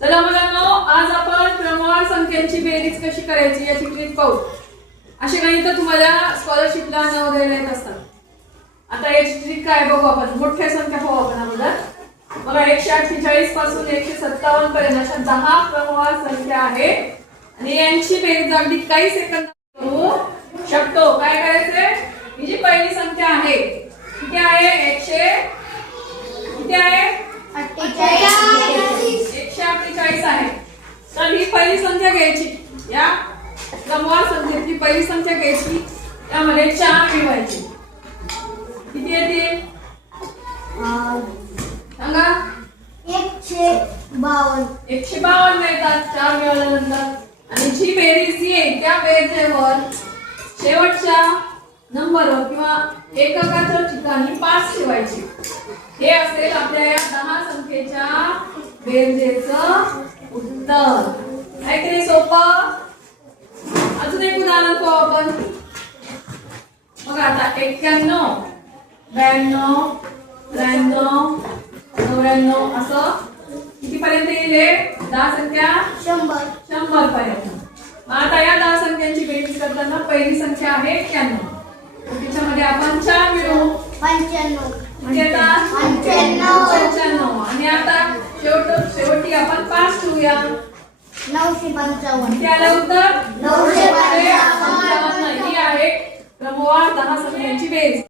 चला मुलांनो, आज आपण क्रमवार संख्यांची बेरीज कशी करायची याची ट्रिक पाहू. असे गणित तुम्हाला स्कॉलरशिपला नवोदयाला येत असतात. आता याची ट्रिक काय बघू आपण. मोठ्या संख्या पाहू आपण अगोदर. बघा 148 पासून 157 पर्यंत अशा 10 क्रमवार संख्या आहेत आणि यांची बेरीज अगदी काही सेकंद करू शकतो. काय करायचंय, ही जी पहिली संख्या आहे किती आहे, 148 आहे. तर ही पहिली संख्या घ्यायची, या क्रमवार संख्येतली पहिली संख्या घ्यायची, त्यामध्ये 4 मिळवायचे. किती येते सांगा. 152 येतात 4 मिळाल्यानंतर. आणि जी बेरीज येईल त्या बेरजेवर शेवटच्या नंबरवर किंवा एककाच्या ठिकाणी 5 ठेवायचे. हे असेल आपल्या या 10 संख्येच्या बेरजेचं उत्तर. काहीतरी सोपं. अजून एक उदाहरण पाहू आपण. बघा आता 91, 92, 93, 94 असं किती पर्यंत येईल. 10 संख्या 100 पर्यंत. आता या 10 संख्यांची बेरीज करताना पहिली संख्या आहे 91. त्याच्यामध्ये आपण 4 मिळवू 95 म्हणजे आता 95. आणि आता शेवटी आपण 5 ठेवूया. 955. त्याला उत्तर 955. ही आहे क्रमवार 10 संख्यांची बेरीज.